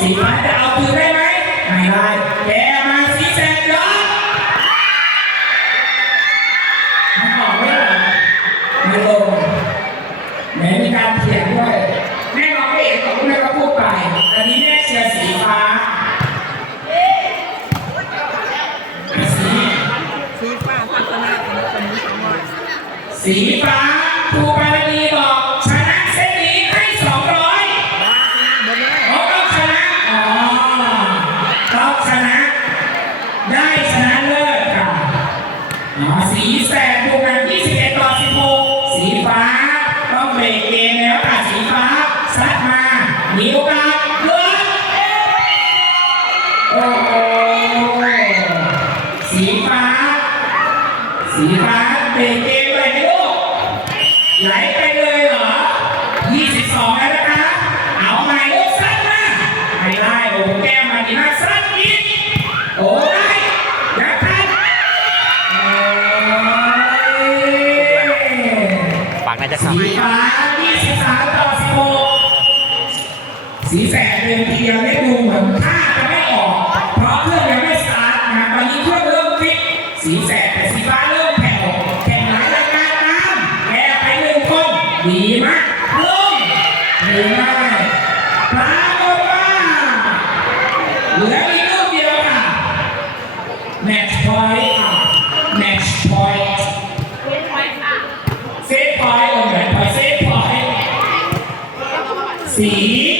สีฟ้าจะเอาคืนได้ไหมไม่ได้แกมาสีแสดยอดไม่ออกไม่ออกไม่ลงแหมมีการเถียงด้วยแม่น้องเอกกับแม่ก็พูดไปอันนี้แม่เชียร์สีฟ้าสีฟ้าทัศนะเป็นคนนี้ทั้งหมดสีฟ้าครูปารณีบอก สีแสดบวกกัน21ต่อ16 สีฟ้า ต้องเบรกเกมแล้วค่ะสีฟ้าซัดมา มีโอกาสเลิศโอ้โหสีฟ้า สีฟ้าเบรกเกมไปไหมลูกไหลไปเลยเหรอ ปากน่าจะเข้าสีฟ้า23ต่อ16สีแสดเดินทีเดียวได้ดูเหมือนท่าจะไม่ออก เพราะเครื่องยังไม่สตาร์ทนะตอนนี้เครื่องเริ่มฟิตสีแสดแต่สีฟ้าเริ่มแผ่วแข่งหลายรายการตามแพ้ไปหนึ่งคนดีมากลงดีมากปรากฏว่าเหลืออีกลูกเดียวค่ะแมตช์พอยต์ Sim.